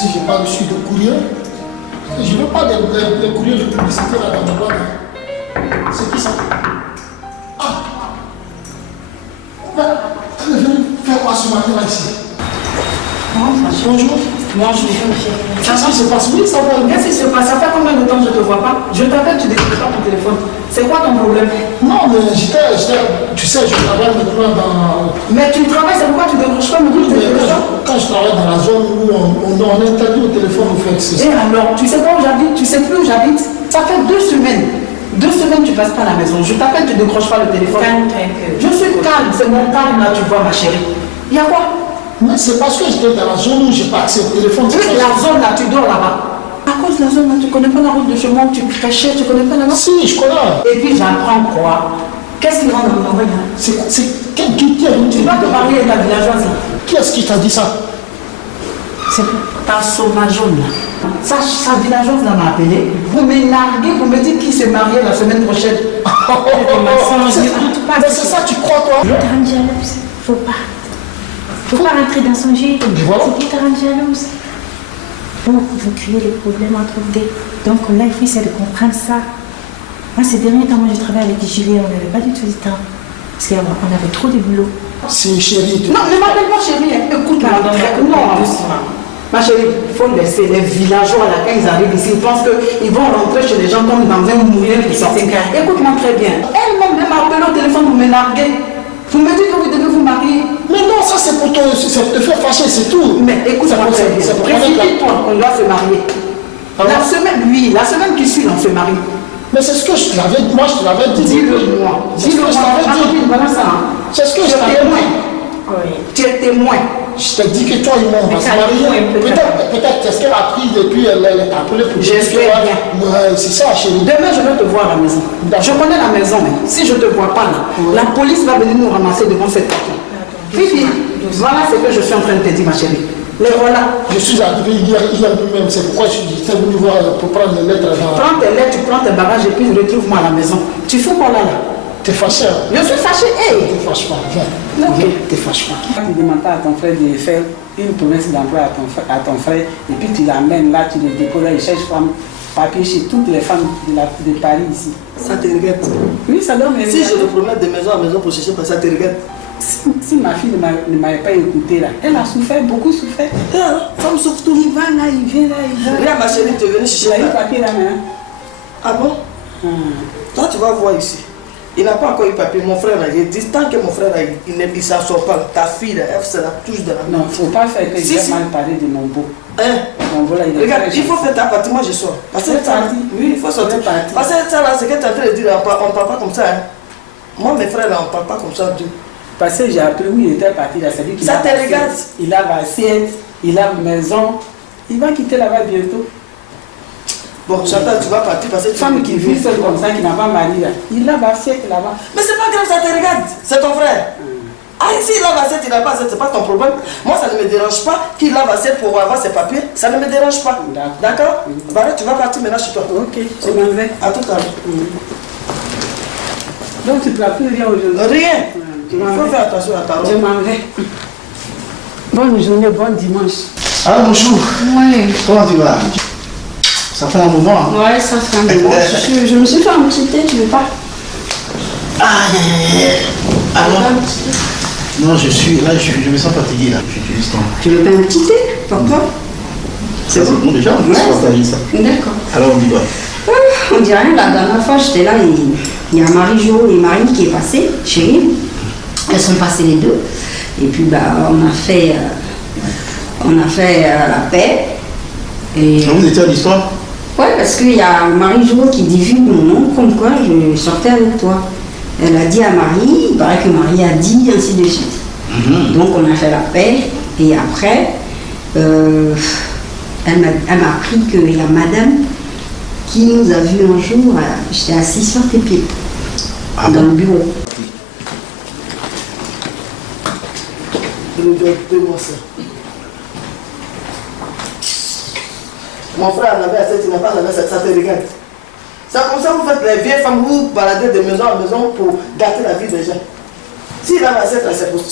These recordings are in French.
si je n'ai pas reçu de courrier. Je ne veux pas des courriers de publicité là dans ma boîte. C'est qui ça? Ah! Elle est venue faire quoi ce matin là ici? Bonjour. Bonjour. Qu'est-ce qui se passe? Oui, ça va. Qu'est-ce qui se passe? Ça fait combien de temps que je ne te vois pas? Je t'appelle, tu décroches pas ton téléphone. C'est quoi ton problème? Non, mais tu sais, je travaille maintenant dans... Mais tu travailles, c'est pourquoi tu ne décroches pas mon téléphone? Quand je travaille dans la zone où on est interdit au téléphone, au fait, c'est ça. Et alors, tu sais pas où j'habite? Tu sais plus où j'habite? Ça fait 2 semaines. 2 semaines, tu passes pas à la maison. Je t'appelle, tu ne décroches pas le téléphone. Calme-toi un peu. Je suis calme, c'est mon calme là, tu vois, ma chérie. Il y a quoi? Mais c'est parce que j'étais dans la zone où j'ai pas accès au téléphone. Oui, la zone là, tu dors là-bas. À cause de la zone là, tu connais pas la route de chez moi, tu crachais, tu connais pas la route. Si, je connais. Et puis j'apprends quoi? Qu'est-ce qui rentre dans mon oreille là? C'est qui a Tu vas te marier avec la villageoise là. Qui est-ce qui t'a dit ça? C'est ta sauvageonne là. Sa villageoise là m'a appelé. Vous m'énarguez, vous me dites qu'il s'est marié la semaine prochaine. Mais c'est ça, tu crois toi? Te rendre jalouse. Faut pas. Faut pas rentrer dans son jeu. Voilà. C'est pour te rendre jalouse. Vous créez les problèmes entre vous deux. Donc là, il faut essayer de comprendre ça. Moi, ces derniers temps, moi, je travaille avec Julien, on n'avait pas du tout du temps. Parce qu'on avait trop de boulot. C'est chérie. Non, ne m'appelle pas chérie. Écoute-moi. Non, doucement. Ma chérie, il faut laisser les villageois là, quand ils arrivent ici, ils pensent qu'ils vont rentrer chez les gens comme dans un moulin qui sortent. Écoute-moi très bien. Elle-même m'a appelé au téléphone pour m'énarguer. Vous me dites que vous devez vous marier. Mais non, ça c'est pour te faire fâcher, c'est tout. Mais écoute-moi très bien. Précipite-toi, on doit se marier. La semaine qui suit, on se marie. Mais c'est ce que je t'avais dit. Moi, je te l'avais dit. Dis-le-moi. Dis-le-moi. Voilà ça. C'est ce que je t'avais dit. Oui. Tu es témoin. Je t'ai dit que toi et moi, on va se marier. Peut-être, est-ce qu'elle a pris depuis, elle est appelée pour dire que... J'espère bien. Ouais, c'est ça, chérie. Demain, je vais te voir à la maison. Je connais la maison, mais si je ne te vois pas là, la police va venir nous ramasser devant cette porte. Fifi, voilà ce que je suis en train de te dire, ma chérie. Les voilà. Je suis arrivé hier même, c'est pourquoi je suis venu voir pour prendre les lettres. Prends tes lettres, tu prends tes bagages et puis retrouve-moi à la maison. Tu fais quoi là? T'es fâché, hein? Je suis fâché, hey! T'es fâché pas, viens. Ok. T'es fâché pas. Quand tu ne demandes pas à ton frère de faire une promesse d'emploi à ton frère, et puis tu l'amènes là, tu le déposes là, il cherche papier chez toutes les femmes de Paris ici. Ça te regarde. Oui, ça donne. Si je le promets de maison à maison pour chercher, ça te regarde. Si ma fille ne m'avait pas écouté là, elle a souffert, beaucoup souffert. Ça me souffre tout. Il va là, il vient là, il va. Regarde ma chérie, tu es venue Il chercher a eu là. papier là maintenant. Ah bon? Toi, tu vas voir ici. Il n'a pas encore eu papier. Mon frère, là, j'ai dit, tant que mon frère, là, il ne s'en sort pas, ta fille, là, elle se la touche de la main. Non, il ne faut pas faire que Si, j'ai si. mal parlé de mon beau. Hein? Mon beau là, il est Regarde, très il faut gentil. faire ta partie, moi je sors. Parce que C'est ça, parti. oui, il faut sortir. C'est parti. Parce que ça là, c'est que tu es en train de dire, on ne parle pas comme ça. Hein. Moi, mes frères, là, on ne parle pas comme ça d'eux. Parce que j'ai appris où il était parti là, c'est-à-dire qu'il Ça a te assiette, regarde. il a l'assiette, il a une maison, il va quitter là-bas bientôt. Bon, j'attends, tu vas partir parce que Une femme qui vit seule comme ça, qui n'a pas mari là, il a l'assiette là-bas. Mais c'est pas grave, ça te regarde. C'est ton frère. Ah, s'il lave assiette, il n'a pas assiette, c'est pas ton problème. Moi, ça ne me dérange pas qu'il lave assiette pour avoir ses papiers. Ça ne me dérange pas. D'accord? Bah, tu vas partir maintenant chez toi. Ok, je m'en vais. À tout à l'heure. Donc tu ne pourras plus rien aujourd'hui. Rien. Tu Il m'en faut vais. faire attention à ta Je robe. m'en vais. Bonne journée, bon dimanche. Ah, bonjour. Oui. Comment tu vas? Ça fait un moment. Hein? Ouais, ça fait un moment. Je me suis fait un petit thé, tu veux pas? Alors, non, je me sens fatigué là. J'utilise ton. Tu veux pas un petit thé? Pourquoi? C'est bon déjà, on peut se partager ça. D'accord. Alors on dit quoi? On dit rien, la dernière fois j'étais là, il y a Marie-Jo et Marie qui est passée, chérie. Elles sont passées les deux. Et puis bah, on a fait la paix. Et Vous étiez en histoire? ouais, parce qu'il y a Marie-Jo qui divulgue mon nom, comme quoi je sortais avec toi. Elle a dit à Marie, il paraît que Marie a dit, ainsi de suite. Donc on a fait la paix. Et après, elle m'a appris qu'il y a madame qui nous a vus un jour, j'étais assise sur tes pieds, dans le bureau. Donne-moi ça. Mon frère en avait assiette, il n'a pas assiette, ça te regarde. C'est comme ça que vous faites les vieilles femmes, vous baladez de maison en maison pour gâter la vie des gens. S'il a assiette, c'est pour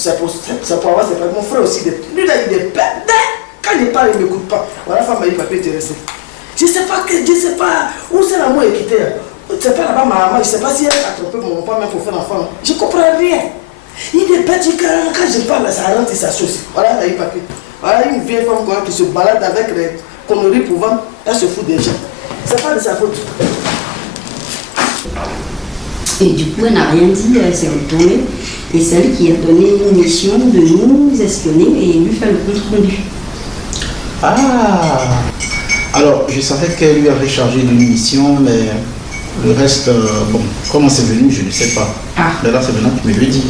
avoir ses papiers. Mon frère aussi, lui là, il est pédé. Quand il parle, il ne m'écoute pas. Voilà, femme m'a dit, papier, tu es resté. Je ne sais pas où c'est l'amour est quitté. C'est pas là-bas, ma maman, je ne sais pas si elle a trompé mon papa même pour faire l'enfant. Je ne comprends rien. Il est bête, quand je parle, ça rentre, ça sauce. Voilà, il a eu papier. Voilà, une vieille femme qui se balade avec les conneries pour vendre, elle se fout des gens. C'est pas de sa faute. Et du coup, elle n'a rien dit, elle s'est retournée. Et c'est elle qui a donné une mission de nous espionner et lui faire le compte rendu. Ah! Alors, je savais qu'elle lui avait chargé d'une mission, mais le reste, bon, comment c'est venu, je ne sais pas. Ah. Mais là, c'est maintenant que tu me le dis.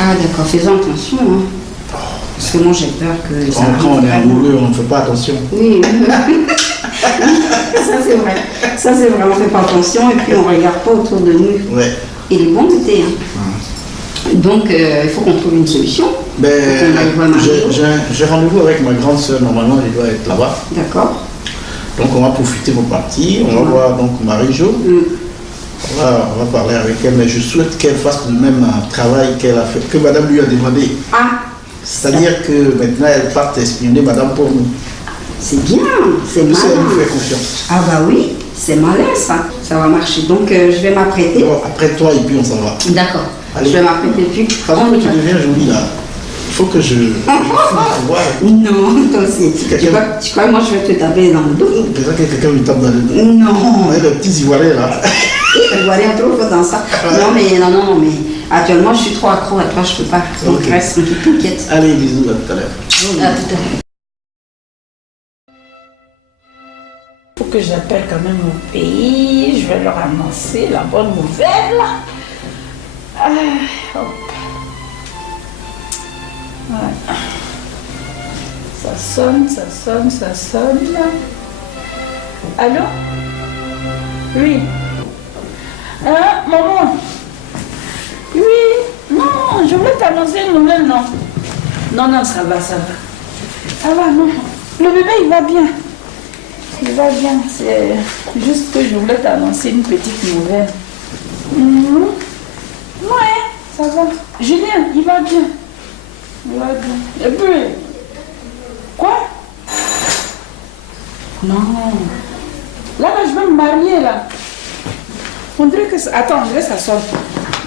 Ah d'accord, faisons attention. Hein. Parce que moi j'ai peur que ça Quand on est arrive. amoureux, on ne fait pas attention. Oui, ça c'est vrai. Ça c'est vrai, on ne fait pas attention et puis on ne regarde pas autour de nous. Ouais. Et les bons côtés. Hein. Donc il faut qu'on trouve une solution. Ben, Faut qu'on aille voir Mario. j'ai rendez-vous avec ma grande soeur, normalement, elle doit être là-bas. D'accord. Donc on va profiter pour partir, on va voir donc Marie-Jo. On va parler avec elle, mais je souhaite qu'elle fasse le même travail qu'elle a fait, que madame lui a demandé. Ah, C'est-à-dire que maintenant elle parte espionner madame pour nous. c'est bien, c'est Si elle nous malin. fait confiance. Ah bah oui, c'est malin ça. Ça va marcher. Donc je vais m'apprêter. Bon, après toi et puis on s'en va. D'accord. Allez. Je vais m'apprêter puis. Avant que tu deviens jolie là, il faut que je voir. Non, toi aussi. Tu crois que moi je vais te taper dans le dos? Déjà que quelqu'un me tape dans le dos. Non. Ouais, les petits ivoiriens là. Je vois rien trop dans ça. Non mais mais actuellement je suis trop accro à toi, je peux pas. Donc Ok. reste, t'inquiète. Allez, bisous, à tout à l'heure. À tout à l'heure. Faut que j'appelle quand même mon pays, je vais leur annoncer la bonne nouvelle. Ah, hop. Ouais. Ça sonne, ça sonne, ça sonne. Allô? Oui. Hein, maman? Oui. Non, je voulais t'annoncer une nouvelle, non? Non, ça va, ça va. Ça va, non. Le bébé, il va bien. Il va bien, c'est juste que je voulais t'annoncer une petite nouvelle. Ouais, ça va. Julien, il va bien. Il va bien. Et puis, quoi? Non. Là, je vais me marier, là. On dirait que... Attends, je laisse ça sonne.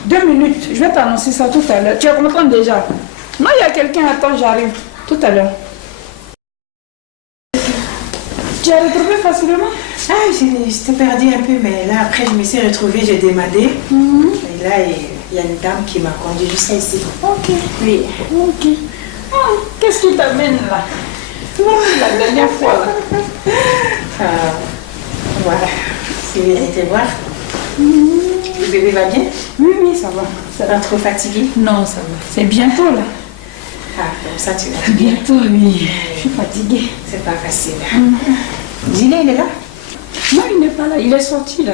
2 minutes, je vais t'annoncer ça tout à l'heure. Tu es content déjà? Non, il y a quelqu'un, attends, j'arrive. Tout à l'heure. Tu as retrouvé facilement? Ah, j'étais perdue un peu, mais là, après, je me suis retrouvée, j'ai démadé. Et là, il y a une dame qui m'a conduit jusqu'à ici. Ok. Oui. Ok. Ah, qu'est-ce qui t'amène là? La dernière fois là. Voilà. C'est bien été voir. Le bébé va bien? Oui, ça va. Ça va trop fatigué? Non, ça va. C'est bientôt là. Ah, comme ça, tu vas bien. Bientôt, oui. Je suis fatiguée. C'est pas facile. Julien, il est là? Non, il n'est pas là. Il est sorti là.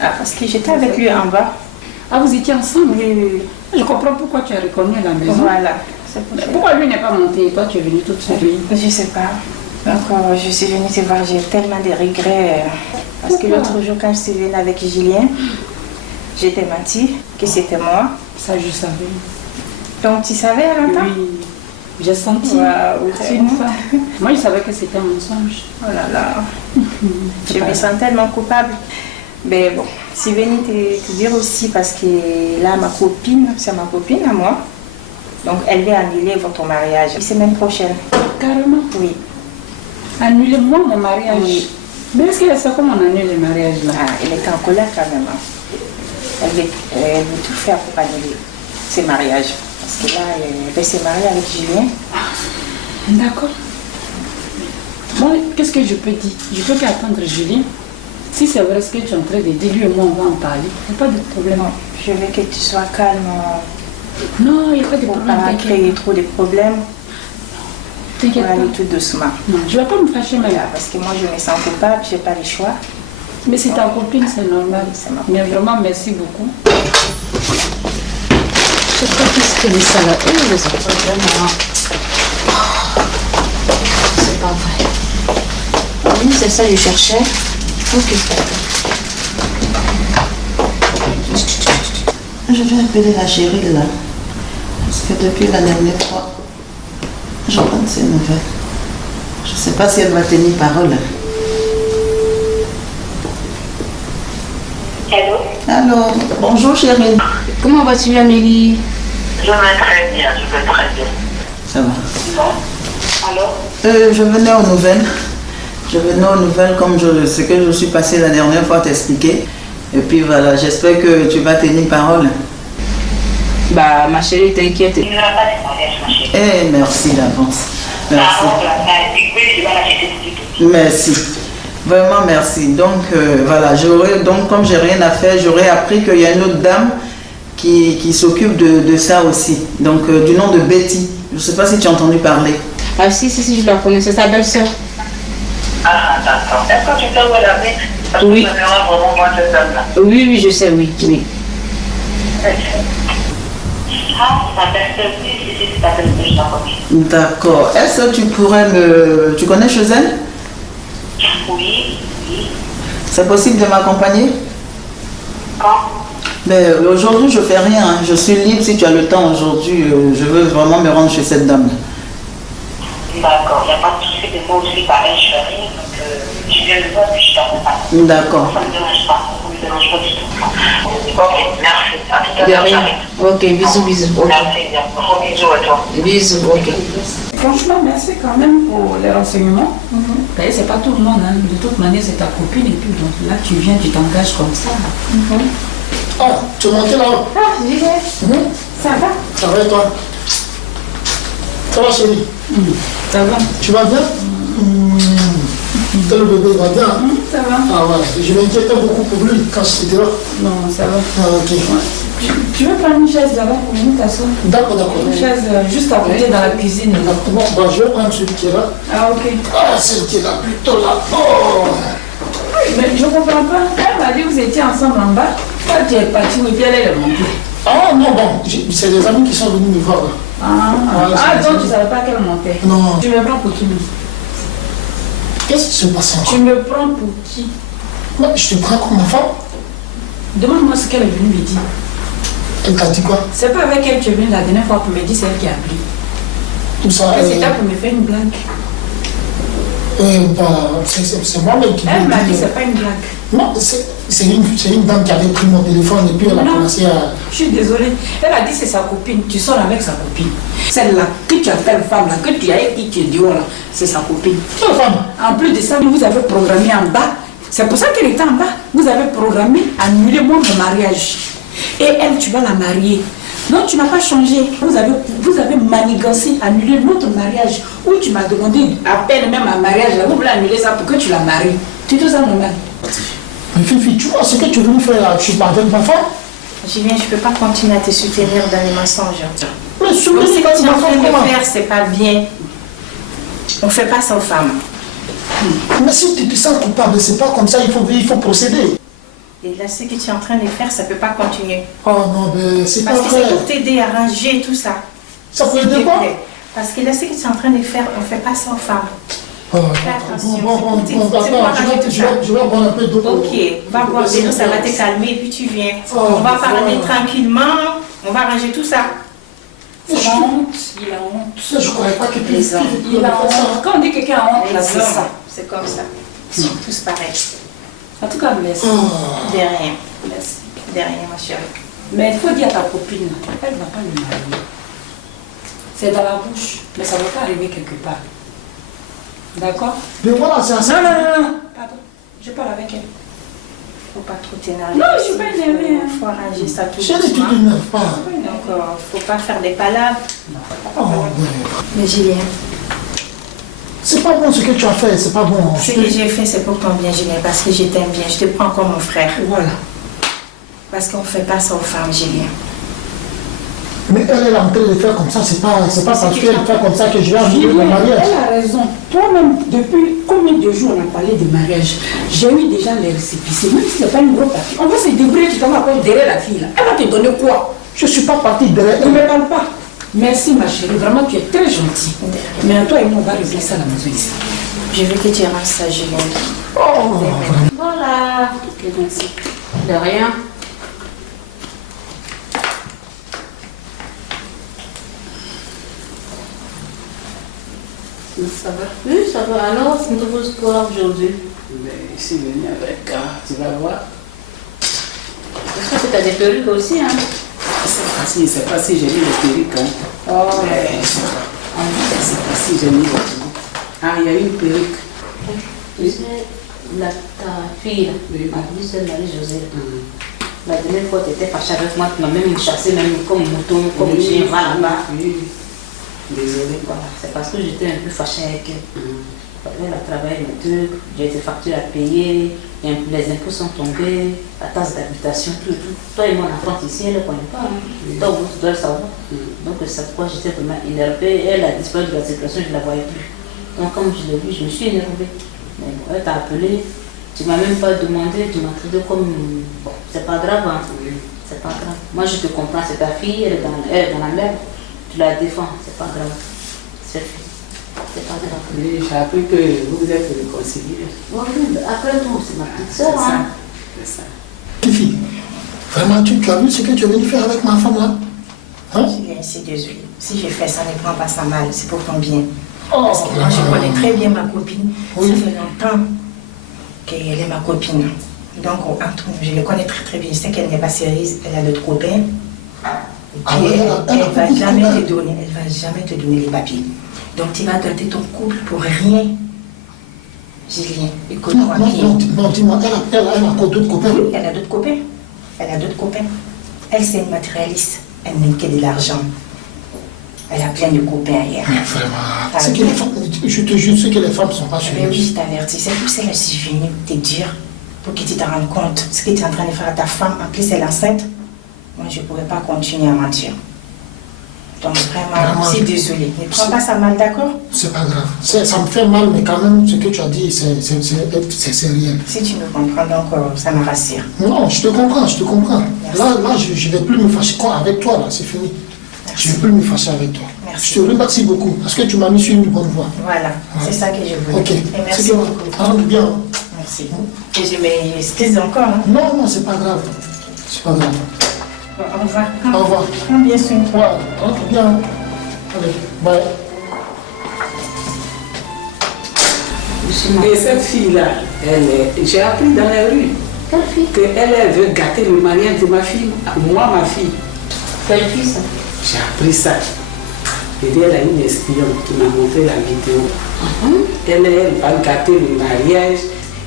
Ah, parce que j'étais avec lui en bas. Ah, vous étiez ensemble? Oui. Je comprends pourquoi tu as reconnu la maison. Voilà. C'est pour ça. Pourquoi lui n'est pas monté et toi tu es venue toute seule? Je sais pas. Donc, je suis venue te voir, j'ai tellement de regrets. Parce que Pourquoi? l'autre jour, quand je suis venue avec Julien, j'étais menti que c'était moi. Ça, je savais. Donc, tu savais à longtemps? Oui. J'ai senti. Waouh, C'est une fois. Moi, je savais que c'était un mensonge. Oh là là. Je me sens tellement coupable. Mais bon, je suis venue te dire aussi parce que là, ma copine, c'est ma copine à moi. Donc, elle va annuler votre mariage la semaine prochaine. Carrément. Oui. Annulez-moi mon mariage. Oui. Mais est-ce qu'elle sait comment on annule le mariage là? Ah, elle est en colère quand même. Hein. Elle veut tout faire pour annuler ses mariages. Parce que là, elle va se marier avec Julien. D'accord. Moi, qu'est-ce que je peux dire? Je peux qu'attendre Julien. Si c'est vrai ce que tu es en train de dire, lui et moi, on va en parler. Il n'y a pas de problème. Non, je veux que tu sois calme Non, il n'y a pas de pour problème. pas créer trop de problèmes. On T'inquiète va aller pas. tout doucement. Non, je ne vais pas me fâcher, mais, Voilà, parce que moi, je me sens coupable, je n'ai pas le choix. mais c'est ta copine, c'est normal. C'est ma Mais vraiment, merci beaucoup. Je sais pas qu'est-ce que les salades. Oh, les enfants, vraiment. C'est pas vrai. Oui, c'est ça, je cherchais. Ok. Je vais appeler la chérie là. Parce que depuis la dernière fois, j'entends de ces nouvelles. Je ne sais pas si elle va tenir parole. Allô? Allô, bonjour chérie. Comment vas-tu, Amélie? Je vais très bien, je vais très bien. Ça va. Bon. Alors? Je venais aux nouvelles. Je venais aux nouvelles comme ce que je suis passée la dernière fois t'expliquer. Et puis voilà, j'espère que tu vas tenir parole. Bah, ma chérie, t'inquiète. Il n'y aura pas de mariage, ma chérie. Eh, merci d'avance. Merci. Je vais la quitter du tout. Merci. Vraiment merci. Donc voilà, donc comme j'ai rien à faire, j'aurais appris qu'il y a une autre dame qui s'occupe de ça aussi. Donc du nom de Betty. Je ne sais pas si tu as entendu parler. Ah si, je la connais, c'est sa belle-sœur. Ah, d'accord. Est-ce que tu sais où elle habite? Parce Oui. que ça me rend vraiment moi cette dame-là. Oui, je sais, oui. Ah, ça belle-sœur, si, c'est ta belle-sœur, je la connais. D'accord. Est-ce que tu pourrais Tu connais chez elle? Oui. C'est possible de m'accompagner? Quand? Mais aujourd'hui, je fais rien. Hein. Je suis libre. Si tu as le temps aujourd'hui, je veux vraiment me rendre chez cette dame. D'accord, il n'y a pas de souci. De moi aussi, pareil, je fais rien. Donc, je viens le voir, puis je t'accompagne. D'accord. Ça ne me dérange pas. Ça ne me dérange pas du tout. Ok, merci. À tout à De l'heure. rien. Ok, bisous. Ok. Merci bien. Gros bisous à toi. Bisous, ok. Franchement, merci quand même pour les renseignements. C'est pas tout le monde, hein. De toute manière, c'est ta copine et puis donc là, tu viens, tu t'engages comme ça. Ah, tu es monté là-haut? Ah, j'y vais. Ça va? Ça va et toi? Ça va chérie? Ça va? Tu vas bien? Le bébé va bien? Ça va? Ah ouais, je m'inquiétais beaucoup pour lui quand j'étais là. Non, ça va. Ah ok. Tu veux prendre une chaise là-bas pour venir t'asseoir? D'accord. Une chaise juste à côté dans la cuisine. Bon, je vais prendre celui qui est là. Ah, ok. Ah, celui qui est là, plutôt là. Oh! Mais je comprends pas. Elle m'a dit que vous étiez ensemble en bas. Toi, tu es parti et puis elle est montée. Ah non, bon, c'est des amis qui sont venus me voir là. Donc tu ne savais pas qu'elle montait? Non. Tu me prends pour qui? Qu'est-ce qui se passe encore? Tu me prends pour qui? Non, je te prends comme ma femme. Demande-moi ce qu'elle est venue me dire. Elle t'a dit quoi? C'est pas avec elle que tu es venue la dernière fois pour me dire c'est elle qui a appelé. Tout ça. C'était pour me faire une blague. C'est moi-même qui Elle m'a lui ai dit c'est pas une blague. Non, c'est une dame qui avait pris mon téléphone et puis elle a commencé à... Je suis désolée. Elle a dit c'est sa copine. Tu sors avec sa copine. Celle-là que tu appelles femme, là, que tu as et qui tu dis, oh là, c'est sa copine. Quelle femme? En plus de ça, vous avez programmé en bas. C'est pour ça qu'elle était en bas. Vous avez programmé annuler mon mariage. Et elle, tu vas la marier. Non, tu n'as pas changé. Vous avez manigancé, annulé notre mariage. Où tu m'as demandé à peine même un mariage. Là, vous voulez annuler ça pour que tu la maries. Tu trouves ça normal? Mais Fifi, tu vois ce que tu veux nous faire là? Tu parles avec ma femme? Julien, je ne peux pas continuer à te soutenir dans les mensonges. Mais Donc, souviens-toi ce que de tu es ma en train femme de comment? faire, c'est pas bien. On ne fait pas ça aux femmes. Mais si tu te sens coupable, c'est pas comme ça, il faut procéder. Et là, ce que tu es en train de faire, ça ne peut pas continuer. Oh non, mais c'est pas Parce que vrai. c'est pour t'aider à ranger tout ça. Ça peut S'il aider te quoi? plaît. Parce que là, ce que tu es en train de faire, on ne fait pas ça aux femmes. Oh, Fais attention. bon, C'est pour ranger tout ça. je vais boire un peu d'eau. Ok, va boire de l'eau, ça va te calmer, puis tu viens. Oh, On va parler voilà. tranquillement, on va ranger tout ça. Il a honte. Il a honte. Je ne croyais pas que tu Les hommes. Il a honte. Quand on dit que quelqu'un a honte, Les là, c'est hommes, ça. c'est comme ça. Ils sont tous pareils. En tout cas, merci. De rien, Merci. de rien, ma chérie. Mais il faut dire à ta copine, elle ne va pas le marier. C'est dans la bouche, mais ça ne va pas arriver quelque part. D'accord? Mais voilà, c'est ça. Non. Pardon, je parle avec elle. Faut pas trop t'énerver. Non, je suis pas énervée, hein. Faut arranger ça tout Chérie, tu doucement. ne t'énerves pas. Donc, faut pas faire des palabres. Oh, Mais Julien, c'est pas bon ce que tu as fait, c'est pas bon. ce que j'ai fait, c'est pour ton bien, Julien, parce que je t'aime bien. Je te prends comme mon frère. Voilà. Parce qu'on ne fait pas ça aux femmes, Julien. Mais elle est en train de faire comme ça, c'est pas parce qu'elle fait comme ça que je vais annuler le mariage. Elle a raison. Toi-même, depuis combien de jours on a parlé de mariage? J'ai eu déjà les récépissés, même si ce n'est pas une grosse partie. On va se débrouiller, tu t'en vas encore derrière la fille là. Elle va te donner quoi? Je ne suis pas parti derrière Ne elle. me parle pas. Merci ma chérie, vraiment tu es très gentille. Mais toi et moi, on va régler ça à la maison ici. Je veux que tu rendes ça, Julien. Oh, Voilà. Ok, merci. De rien. Ça va? Oui, ça va. Alors, c'est nouveau sport aujourd'hui. Mais je suis venue avec, tu vas voir. Est-ce que tu as des perruques aussi, hein? Je ne sais pas si j'ai mis les perruques. Hein. Oh, Mais je sais pas si j'ai mis les perruques. Ah, il y a une perruque. Tu sais, ta fille, là, Oui. ma fille, c'est Marie-Josée. La dernière fois, tu étais fâchée avec moi, tu m'as même chassé, même comme mouton, comme chien, va là-bas. Oui. Désolée. Voilà, c'est parce que j'étais un peu fâchée avec elle. Elle a travaillé mes trucs, j'ai des factures à payer, les impôts sont tombés, la taxe d'habitation, tout. Toi et mon enfant ici, elle ne connaît pas. Hein. Donc, tu dois le savoir. Donc, c'est pourquoi j'étais vraiment énervée. Elle a disparu de la circulation, je ne la voyais plus. Donc, comme je l'ai vue, je me suis énervée. Mais bon, elle t'a appelé, tu ne m'as même pas demandé, tu m'as traité comme. Bon, c'est pas grave, hein. C'est pas grave. Moi, je te comprends, c'est ta fille, elle est dans la merde. Tu la défends, c'est pas grave. C'est pas grave. Oui, j'ai appris que vous êtes réconciliés. Oui, mais après tout, c'est ma petite soeur. Hein. C'est ça. Fifi, vraiment, tu as vu ce que tu es venu faire avec ma femme là? Hein? Je suis désolée. Si je fais ça, ne prends pas ça mal, c'est pour ton bien. Oh, Parce que moi, je connais très bien ma copine. Oui. Ça fait longtemps qu'elle est ma copine. Donc, entre nous, je la connais très très bien. Je sais qu'elle n'est pas sérieuse, elle a d'autres copains. Et Ah puis, ouais, elle elle a va beaucoup de jamais copains. te donner, elle va jamais te donner les papiers. Donc, tu vas garder ton couple pour rien. Julien, écoute-moi bien. Non, dis-moi, elle a encore d'autres copains? Oui, elle a d'autres copains. Elle a d'autres copains. Elle, c'est une matérialiste. Elle n'aime que de l'argent. Elle a plein de copains ailleurs. Mais vraiment, c'est que les femmes, je te jure, c'est que les femmes ne sont pas Mais oui, sérieuses. je t'avertis. C'est pour cela que je suis venue te dire, pour que tu te rendes compte ce que tu es en train de faire à ta femme. En plus, elle est enceinte. Moi, je ne pourrais pas continuer à mentir. Donc, vraiment, je suis désolée. Ne prends pas ça mal, d'accord? C'est pas grave. Ça me fait mal, mais quand même, ce que tu as dit, c'est réel. Si tu me comprends, donc, ça me rassure. Non, je te comprends, je te comprends. Merci. Là, je ne vais plus me fâcher avec toi, là, c'est fini. Merci. Je ne vais plus me fâcher avec toi. Merci. Je te remercie beaucoup, parce que tu m'as mis sur une bonne voie. Voilà, c'est ça que je voulais. Ok. Et merci C'est beaucoup. bien. Merci. Et je m'excuse encore. Hein. Non, c'est pas grave. C'est pas grave. Bon, au revoir. Au revoir. Prends bien soin de toi. Ouais, rentre bien. Allez, bye. Et cette fille-là, j'ai appris dans la rue Quelle fille? qu'elle veut gâter le mariage de ma fille. Moi, ma fille. Quelle fille, ça? J'ai appris ça. Et puis elle a une espionne qui m'a montré la vidéo. Elle va gâter le mariage.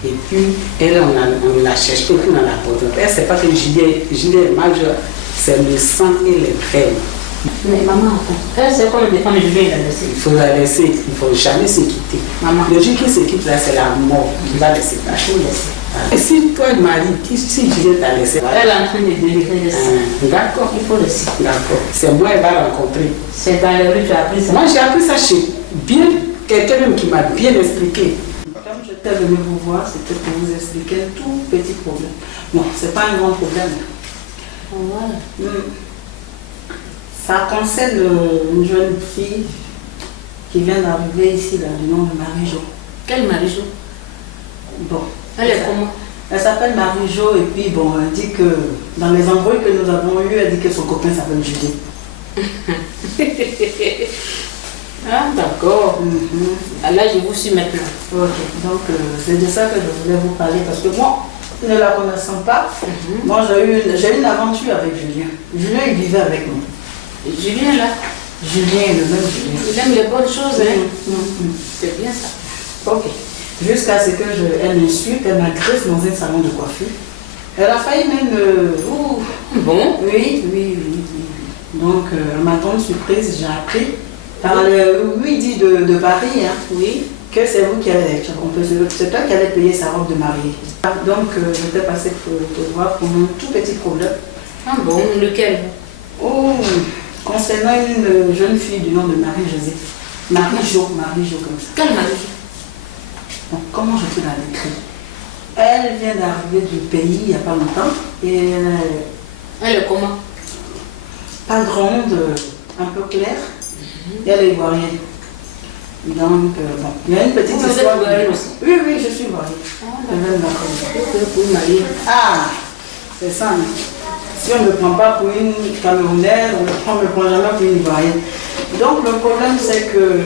Et puis, on la cherche pour qu'on la porte. Elle ne sait pas que Julien est majeur. C'est le sang et les veines. Mais maman, attends. Elle, c'est comme des femmes, je vais la laisser. Il faut la laisser. Il ne faut jamais se quitter. Maman. Le jour qui se quitte là, c'est la mort qui va laisser ta Je vous laisse. Et si toi, Marie, si Julien t'a laissé, Elle est en train de délivrer le sang. d'accord, Il faut laisser. d'accord. C'est moi elle va rencontrer. C'est dans les rues, tu as appris ça. Moi, j'ai appris ça chez bien quelqu'un même qui m'a bien expliqué. Comme j'étais venue vous voir, c'était pour vous expliquer un tout petit problème. Bon, c'est pas un grand problème. Voilà. Ça concerne une jeune fille qui vient d'arriver ici, là, du nom de Marie-Jo. Quelle Marie-Jo? Bon, Elle est comment? elle s'appelle Marie-Jo et puis bon, elle dit que dans les embrouilles que nous avons eus, elle dit que son copain s'appelle Julien. Ah, d'accord. Là, je vous suis maintenant. Ok, donc c'est de ça que je voulais vous parler parce que moi, ne la connaissant pas, moi j'ai eu une aventure avec Julien. Julien, il vivait avec nous. Julien, là, Julien est le même Julien. il aime les bonnes choses, hein? C'est bien ça. Ok. Jusqu'à ce que elle m'insulte, elle m'agresse dans un salon de coiffure. Elle a failli même. Bon. Oui. Donc, à ma grande surprise, j'ai appris par le oui-dit de Paris, hein, Oui. que c'est vous qui allez. C'est toi qui allais payer sa robe de mariée. Donc, je t'ai passé pour te voir pour un tout petit problème. Ah bon, lequel? Oh, concernant une jeune fille du nom de Marie-Josée. Marie-Jo comme ça. Quelle Marie-Jo? Bon, comment je peux la décrire? Elle vient d'arriver du pays il n'y a pas longtemps et Elle est comment? pas grande, un peu claire, et elle est ivoirienne. Donc, bon, il y a une petite Vous êtes histoire. ivoirienne aussi? Oui, je suis ivoirienne. Je viens de la connaître. Pour marier. Ah, c'est ça. Hein. Si on ne me prend pas pour une Camerounaise, on ne me prend jamais pour une ivoirienne. Donc le problème c'est que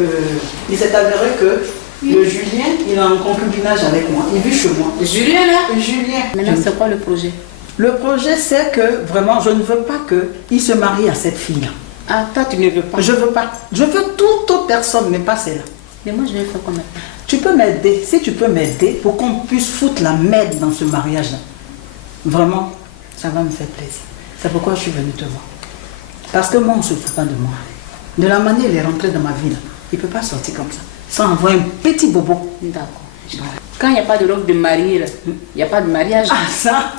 il s'est avéré que le Julien, il est en concubinage avec moi. Il vit chez moi. Julien là Julien. Maintenant, c'est quoi le projet? Le projet c'est que vraiment je ne veux pas qu'il se marie à cette fille-là. Ah, toi tu ne veux pas? Je veux pas. Je veux toute autre personne, mais pas celle-là. Mais moi je vais faire comment? Tu peux m'aider, si tu peux m'aider pour qu'on puisse foutre la merde dans ce mariage-là. Vraiment, ça va me faire plaisir. C'est pourquoi je suis venue te voir. Parce que moi, on ne se fout pas de moi. De la manière il est rentré dans ma vie, là, il ne peut pas sortir comme ça. Sans avoir un petit bobo. D'accord. Quand il n'y a pas de robe de mariée, il n'y a pas de mariage. Ah ça,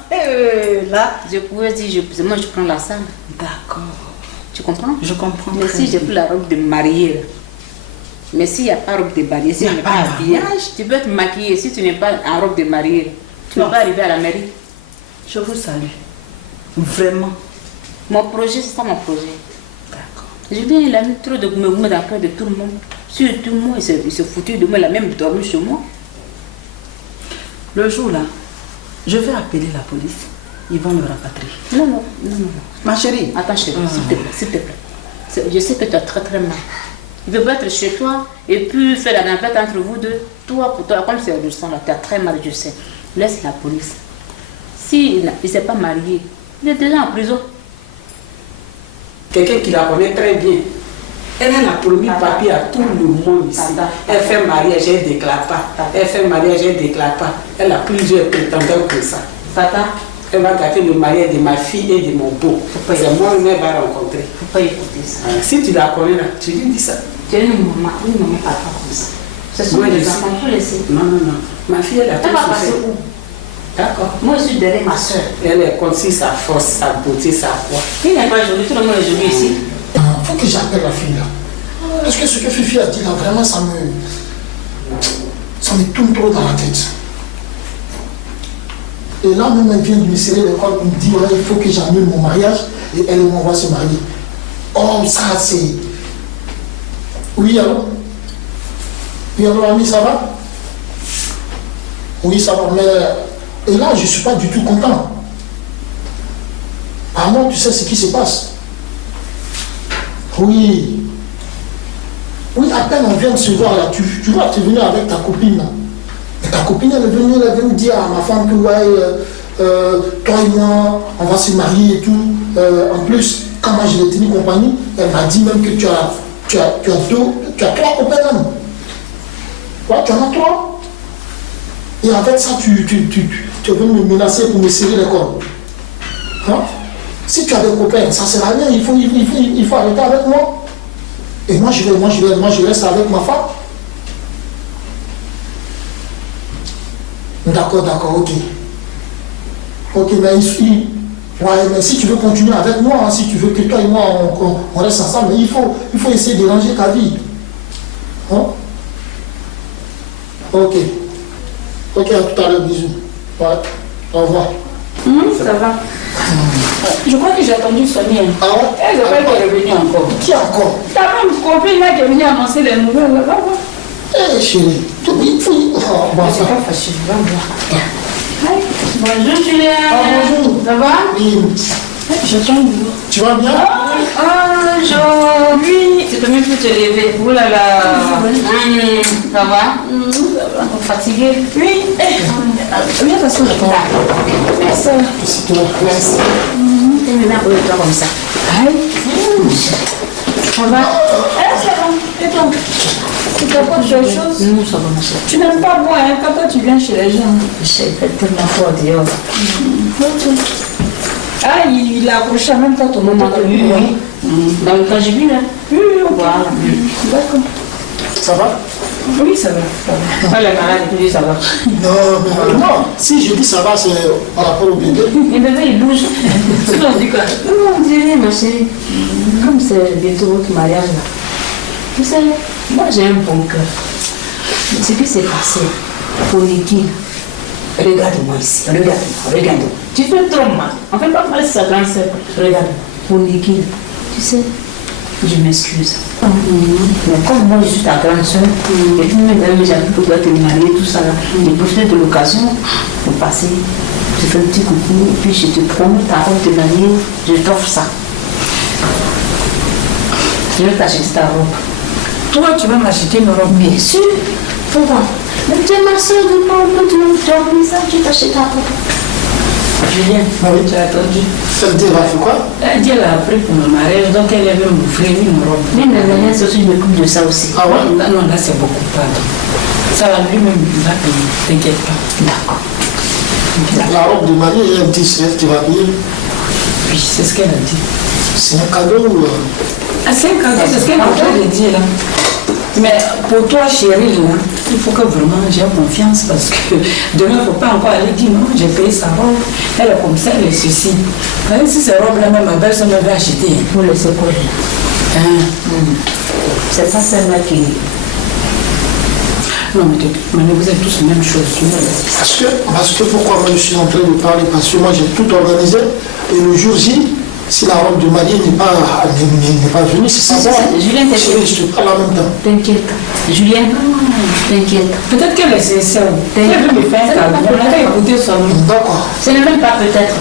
là. Je pouvais dire, moi je prends la salle. D'accord. Tu comprends? Je comprends. Mais si j'ai pris la robe de mariée, là, mais s'il n'y a pas de robe de mariée, si Il y a tu n'es pas pas de habillée, mariage. tu peux te maquiller. Si tu n'es pas en robe de mariée, tu ne peux pas arriver à la mairie. Je vous salue. Vraiment. Mon projet, c'est ça mon projet. D'accord. Julien, il a mis trop de goumé dans le cœur de tout le monde. Surtout moi, il se foutu de moi, il a même dormi chez moi. Le jour là, je vais appeler la police. Ils vont le rapatrier. Non, non, non, non. Ma chérie. Attends, chérie, s'il te plaît, s'il te plaît. Je sais que tu as très très mal. Il veut pas être chez toi et puis faire la navette entre vous deux. Toi, pour toi, comme c'est urgent, là, tu as très mal, je sais. Laisse la police. S'il ne s'est pas marié, il est déjà en prison. Quelqu'un qui la connaît très bien. Elle a la promis papier à tout le monde ici. Elle fait mariage, elle ne déclare pas. Elle fait mariage, elle ne déclare pas. Elle a plusieurs prétendants que ça. Tata, elle va gâter le mariage de ma fille et de mon beau. C'est moi qui va rencontrer. il ne faut pas écouter ça. Si tu la connais là, tu lui dis ça. Tu es une maman papa comme ça. Ce sont Moi, des je enfants, il faut laisser. Non, non, non. Ma fille, elle a tout Elle va passer fait. où? D'accord. Moi, je suis derrière ma soeur. Elle est comme si sa force, sa beauté, sa foi. Qui n'est pas jolie, tout le monde est joli ici. Il faut que j'appelle la fille là. Parce que ce que Fifi a dit là, vraiment, ça me tourne trop dans la tête. Et là, même elle vient de me serrer le corps pour me dire il faut que j'annule mon mariage et elle et moi on va se marier. Oh, ça c'est. Oui, allô? Oui, allô, ami, ça va? Oui, ça va, mais. Et là, je ne suis pas du tout content. À moi, tu sais ce qui se passe. Oui. Oui, à peine on vient de se voir là, tu vois, tu es venu avec ta copine là. Et ta copine, elle est venue dire à ma femme que ouais, toi et moi, on va se marier et tout. En plus, quand moi je l'ai tenu compagnie, elle m'a dit même que tu as trois copains même. Ouais, tu en as trois. Et en fait, ça, tu veux me menacer pour me serrer les cordes. Hein? Si tu as des copains, ça ne sert à rien, il faut arrêter avec moi. Et moi, je reste avec ma femme. D'accord, ok. Ok, mais si tu veux continuer avec moi, hein, si tu veux que toi et moi, on reste ensemble, il faut essayer de ranger ta vie. Hein? Ok. Ok, à tout à l'heure, bisous. Ouais, au revoir. Ça va. Je crois que j'ai attendu Sonia. Ah ouais? Elle n'est pas revenue encore. Qui encore? Ta même copine là qui est venue annoncer les nouvelles là-bas. Eh chérie, il faut... Oh, bon, C'est pas facile, va voir. Bonjour Julien. bonjour. Ça va? Oui. J'attends de vous. Tu vas bien? Bonjour. Oui. Tu peux même plus te lever. Oh là là. Ça va? Ça va. Fatigué? Oui. Viens t'asseoir là. Merci. C'est toi. Merci. Tu me mets un peu de toi comme ça. Ça va? Ça va. Et toi? Tu t'apportes quelque chose? Non, ça va, ma chérie. Tu n'aimes pas boire hein, quand toi tu viens chez les gens. J'ai fait tellement fort dehors. Ah, il a accroché même quand ton maman t'a vu. Oui. Dans le cas j'ai vu là. Oui, ok. Voilà. D'accord. Ça va? Oui, ça va. Pas les malades, tu dis ça va. Non, mais non. Si je dis ça va, c'est par rapport au bébé. Le bébé il bouge. Tu l'as dit quoi? Non, on dirait ma chérie. Comme c'est bientôt votre mariage là. Vous savez, moi j'ai un bon cœur. Ce qui s'est passé pour Niki, regarde-moi ici, regarde-moi. Tu fais trop mal. On fait pas mal sa grande sœur. Regarde, pour Niki, tu sais, je m'excuse. Mais comme moi je suis ta grande sœur, et puis même j'ai vu que tu dois te marier, tout ça là, j'ai profité de l'occasion pour passer. Je fais un petit coucou, et puis je te promets, avant de te marier, je t'offre ça. Je vais t'acheter ta robe. Toi, tu vas m'acheter une robe. Bien sûr. Faut voir. Mais tu es ma soeur de mon tu as oublié ça, tu t'achètes ta robe. Julien, Oui. tu as attendu. Elle dit, elle a fait quoi? Elle dit, elle a appris pour mon mariage, donc elle veut m'offrir une robe. Même la dernière aussi, je m'occupe de ça aussi. Ah ouais? Non, là c'est beaucoup, pardon. Ça va lui-même, il va payer, t'inquiète pas. D'accord. La robe de mariée, elle dit, c'est elle qui va payer. Oui, c'est ce qu'elle a dit. C'est un cadeau ou... Ah, c'est un cadeau, c'est ce qu'elle est en train de dire là. Mais pour toi, chérie, là, il faut que vraiment j'ai confiance parce que demain, il ne faut pas encore aller dire non, j'ai payé sa robe. Elle est comme ça, elle est ceci. Même si ces robes-là, même ma belle-sœur m'avait acheté. Vous laissez quoi? C'est pas celle-là qui... Non, mais vous êtes tous la même chose. Parce que pourquoi moi je suis en train de parler? Parce que moi j'ai tout organisé et le jour J, si la robe de mariée n'est pas venue, c'est pas bon. Julien, t'inquiète. Je te parle en même temps. T'inquiète. Julien, t'inquiète. Peut-être qu'elle est sincère. Elle veut me faire un cadeau. On n'a qu'à écouter son nom. D'accord. Ce n'est même pas peut-être.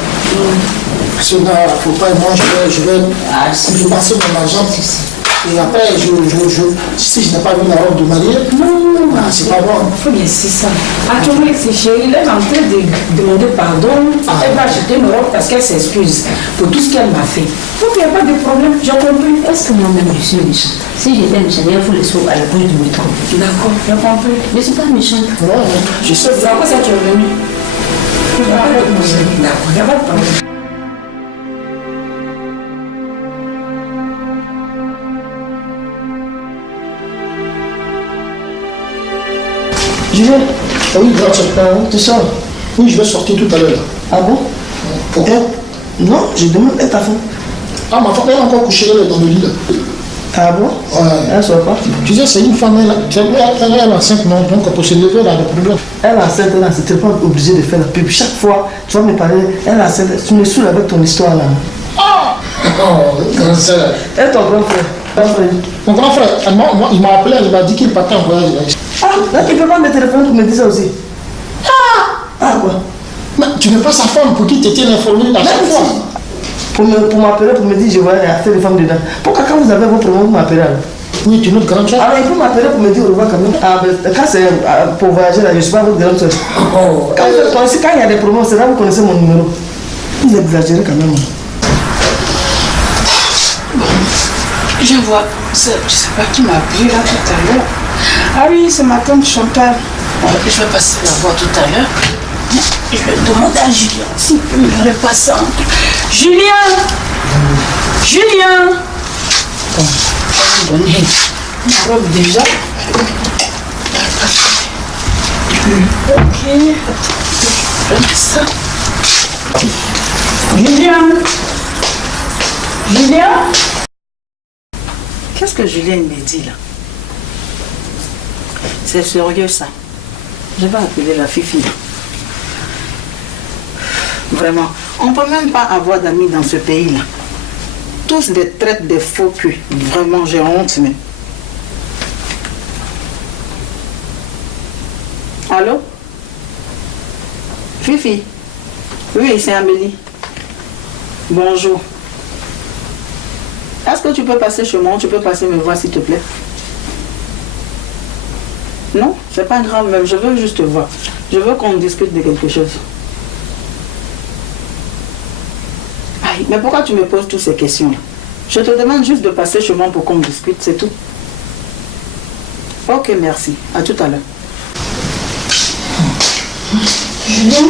Parce que là, il ne faut pas, moi je vais passer mon argent. Et après, si je n'ai pas vu la robe de mariée, c'est pas bon. Il faut bien c'est ça. Actuellement, c'est chérie, elle est en train de demander pardon. Elle va acheter une robe parce qu'elle s'excuse pour tout ce qu'elle m'a fait. Donc il n'y a pas de problème, j'ai compris. Est-ce que moi-même je suis méchante? Si j'étais méchante, il faut le saut à la bouche du métro. D'accord, j'ai compris. Je ne suis pas méchante. Je sais. C'est à quoi ça tu es venu? D'accord, il n'y a pas de problème. Julien, oui, tu sors. Oui, je vais sortir tout à l'heure. Ah bon? Pourquoi? Non, je demande à ta femme. Ah, ma femme, elle est encore couchée, elle est dans le lit là. Ah bon? Ouais. Elle sort pas. Tu sais, c'est une femme, elle est enceinte, non? Donc pour se lever, elle a des problèmes. Elle est enceinte, elle n'est pas obligée de faire la pub. Chaque fois, tu vas me parler, elle est enceinte, tu me saoules avec ton histoire là. Ah! Oh, grand frère. Et ton grand frère? Mon grand frère, il m'a appelé, il m'a dit qu'il partait en voyage. Ah, là, tu peux pas me téléphoner pour me dire ça aussi. Ah, quoi? Mais tu n'es pas sa femme pour qui tu étais informé à chaque fois. Pour m'appeler, pour me dire, je vois il y a affaire de femmes dedans. Pourquoi quand vous avez vos problèmes, vous m'appelez alors? Oui, tu es notre grande soeur. Alors, il faut m'appeler pour me dire au revoir quand même. Ah, ben, quand c'est pour voyager là, je ne suis pas votre grande soeur. Quand il y a des problèmes, c'est là que vous connaissez mon numéro. Vous exagérez quand même. Je vois, je ne sais pas qui m'a appelé là tout à l'heure. Ah oui, c'est ma tante Chantal. Je vais passer la voir tout à l'heure. Je vais demander à Julien s'il peut me repasser. Julien! Julien! Bon, je vais donner ma robe déjà. Ok. Je vais mettre ça. Julien! Julien! Qu'est-ce que Julien me dit là? C'est sérieux ça. Je vais appeler la Fifi. Vraiment, on ne peut même pas avoir d'amis dans ce pays-là. Tous des traites de faux culs. Vraiment, j'ai honte même. Allô? Fifi? Oui, c'est Amélie. Bonjour. Est-ce que tu peux passer chez moi? Tu peux passer me voir s'il te plaît? Non, c'est pas grave même, je veux juste te voir. Je veux qu'on discute de quelque chose. Aïe, mais pourquoi tu me poses toutes ces questions-là? Je te demande juste de passer chez moi pour qu'on discute, c'est tout. Ok, merci. À tout à l'heure. Julien?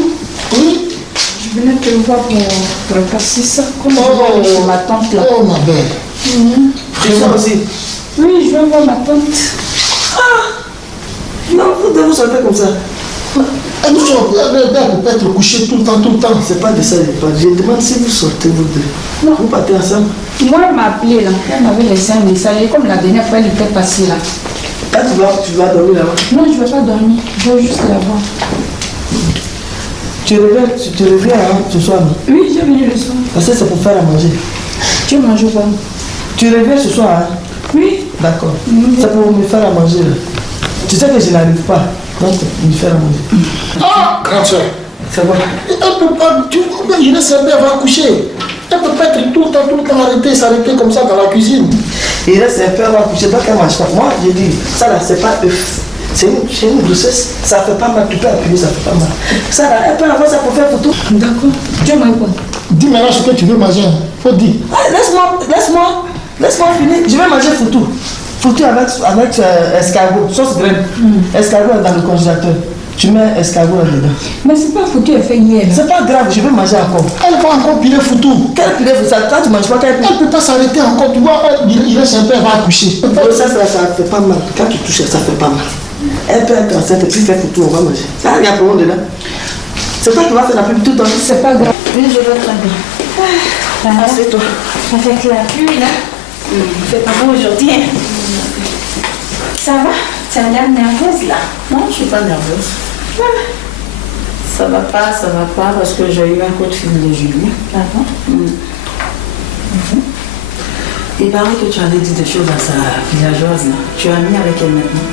Oui? Je venais te voir pour repasser ça. Comment chez ma tante là? Oh ma belle. Tu sors aussi? Oui, je vais voir ma tante. Non, vous devez sortir comme ça. Elle peut être couchée tout le temps, tout le temps. C'est pas de ça, je demande si vous sortez, vous deux. Non. Vous partez ensemble. Moi, elle m'a appelé là. Elle m'avait laissé un message. Et comme la dernière fois, elle était passée là. Là, tu vas dormir là-bas. Non, je ne vais pas dormir. Je veux juste la voir. Tu reviens ce soir, non? Oui, j'ai venu le soir. Parce que c'est pour faire à manger. Tu manges quoi? Tu reviens ce soir, hein? Oui. D'accord. C'est pour me faire à manger. Là. Tu sais que je n'arrive pas. Donc, me faire à manger. Ah, grande soeur. C'est bon. Elle peut pas, je ne sais pas, elle va coucher. Elle peut pas être tout le temps arrêtée, s'arrêter comme ça dans la cuisine. Il reste un peu à coucher, pas qu'elle mange pas. Moi, j'ai dit, ça là, c'est pas œuf. C'est une grossesse, ça fait pas mal. Tu peux appuyer, ça fait pas mal. Ça là, elle peut avoir ça pour faire photo. D'accord. Tu m'as quoi? Dis maintenant ce que tu veux manger. Faut dire. Ah, laisse-moi finir. Je vais manger foutou. Foutu avec escargot, sauce graine. Escargot est dans le congélateur. Tu mets escargot là-dedans. Mais c'est pas foutu, elle fait hier. C'est pas grave, je vais manger encore. Elle va encore piler foutu. Quel pilet foutu? Quand tu manges pas, quel pilet? Elle ne peut pas s'arrêter encore. Tu vois, il reste un peu, elle va accoucher. Ça fait pas mal. Quand tu touches, ça fait pas mal. Elle peut être enceinte et puis faire foutu, on va manger. Ça, il y a un problème dedans. C'est toi qui vas faire la pub tout le temps. C'est pas grave. Oui, je vais très bien. Assieds-toi. Avec la pluie, là. Il fait pas beau aujourd'hui. Hein. Ça va? Tu as l'air nerveuse, là? Non, je ne suis pas nerveuse. Ça va pas parce que j'ai eu un coup de fil de Julie. Ah bon? Il paraît que tu avais dit des choses à sa villageoise là. Tu as mis avec elle maintenant.